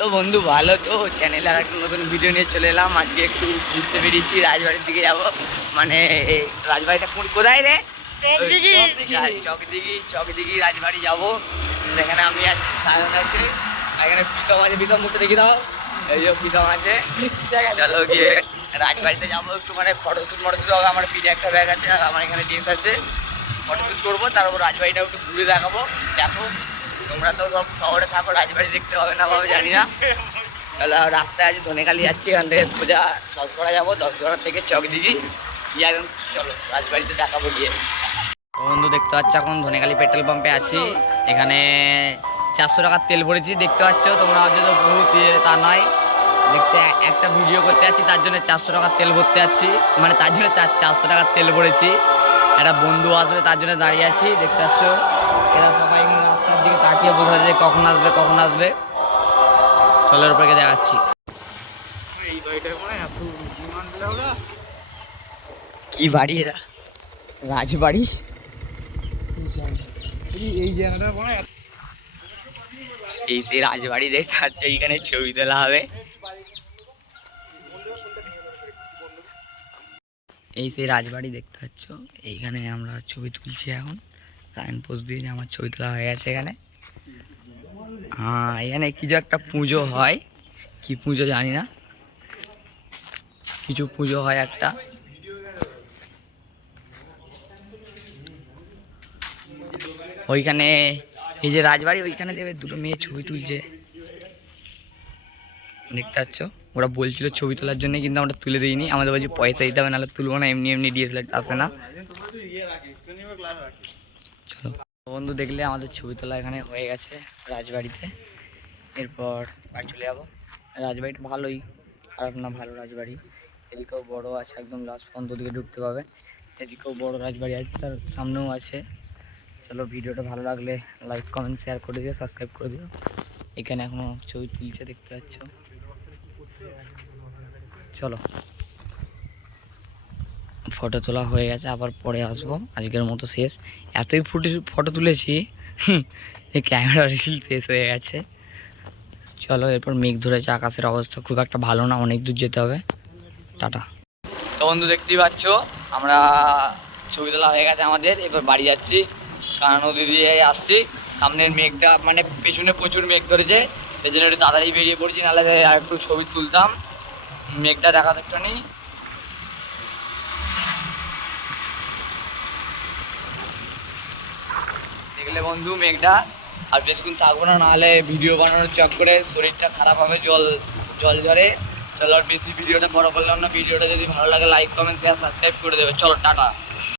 তো বন্ধু ভালো তো, চ্যানেলে আর একটা নতুন ভিডিও নিয়ে চলে এলাম। আজকে একটু ঘুরতে বেরিয়েছি, রাজবাড়ির দিকে যাবো। মানে রাজবাড়িটা কোথায় রে? চকদিঘি রাজবাড়ি যাবো। সেখানে আমি আছি, সায়ন আছে, এখানে প্রীতম আছে। প্রীতম মুখে দেখি দাও, এই যে প্রীতম আছে। চলো গিয়ে রাজবাড়িতে যাবো, একটু মানে ফটোশ্যুট হবে। আমার পিঠে একটা ব্যাগ আছে আর আমার এখানে ড্রেস আছে, ফটোশ্যুট করবো। তারপর রাজবাড়িটাও একটু ঘুরে দেখাবো। দেখো তোমরা তো সব শহরে থাকো, রাজবাড়ি দেখতে হবে না ভাবে জানি না। তাহলে রাস্তায় আছে ধনেখালি যাচ্ছি, এখান থেকে সোজা দশগড়া যাবো, দশগড়া থেকে চকদিঘি গিয়ে একদম চলো রাজবাড়িতে দেখাবো গিয়ে। বন্ধু দেখতে পাচ্ছ এখন ধনেখালি পেট্রোল পাম্পে আছি। এখানে 400 টাকার তেল ভরেছি, দেখতে পাচ্ছ তোমরা। হচ্ছে তো বহুত তা নয়, দেখতে একটা ভিডিও করতে যাচ্ছি তার জন্য 400 টাকার তেল ভরতে যাচ্ছি, মানে তার জন্য 400 টাকার তেল ভরেছি। একটা বন্ধু আসবে তার জন্য দাঁড়িয়ে আছি, দেখতে পাচ্ছ। এরা সবাই রাস্তার দিকে তাকিয়ে বোঝা যায় কখন আসবে। চলের উপরে দেখাচ্ছি। কি বাড়ি এরা? রাজবাড়ি। এই সেই রাজবাড়ি দেখতে পাচ্ছ, এইখানে ছবি তোলা হবে। এই সেই রাজবাড়ি দেখতে পাচ্ছ, এইখানে আমরা ছবি তুলছি এখন। সাইন পোস্ট দিয়ে আমার ছবি তোলা হয়ে গেছে এখানে। হ্যাঁ, এখানে কিছু একটা পুজো হয়, কি পুজো জানি না, কিছু পুজো হয় একটা। ওইখানে এই যে রাজবাড়ি, ওইখানে দেবে দুটো মেয়ে ছবি তুলছে, দেখতে পাচ্ছ। ওরা বলছিল ছবি তোলার জন্য, কিন্তু আমরা তুলে দিইনি। আমাদের বলছি পয়সা দিতে হবে, নাহলে তুলবো না, এমনি ডিএসএলআর আসে না। চলো বন্ধু, দেখলে আমাদের ছবি তোলা এখানে হয়ে গেছে রাজবাড়িতে। এরপর বাড়ি চলে যাবো। রাজবাড়িটা ভালোই, খারাপ না, ভালো রাজবাড়ি। এদিকেও বড় আছে, একদম লাস্ট পর্যন্ত দিকে ঢুকতে পাবে। এদিকেও বড় রাজবাড়ি আছে, তার সামনেও আছে। চলো, ভিডিওটা ভালো লাগলে লাইক কমেন্ট শেয়ার করে দিও, সাবস্ক্রাইব করে দিও। এখানে এখনো ছবি তুলছে, দেখতে পাচ্ছ। চলো, ফটো তোলা হয়ে গেছে, আবার পরে আসবো। আজকের মতো শেষ। এতই ফটো তুলেছি, ক্যামেরা রিল শেষ হয়ে গেছে। চলো, এরপর মেঘ ধরেছে, আকাশের অবস্থা খুব একটা ভালো না, অনেক দূর যেতে হবে। টাটা। তো বন্ধু দেখতেই পাচ্ছ, আমরা ছবি তোলা হয়ে গেছে আমাদের। এবার বাড়ি যাচ্ছি, কারণ নদী দিয়ে আসছি। সামনের মেঘটা মানে পেছনে প্রচুর মেঘ ধরেছে, সেই জন্য একটু তাড়াতাড়ি বেরিয়ে পড়ছি, নাহলে আর একটু ছবি তুলতাম। মেঘটা দেখা দেখতে নেই। দেখলে বন্ধু মেঘটা, আর বেশিক্ষণ থাকবো না, নাহলে ভিডিও বানানোর চক্করে শরীরটা খারাপ হবে, জল ঝরে। চলো, আর বেশি ভিডিওটা বড় করলাম না। ভিডিওটা যদি ভালো লাগে লাইক কমেন্ট শেয়ার সাবস্ক্রাইব করে দেবে। চলো, টাটা।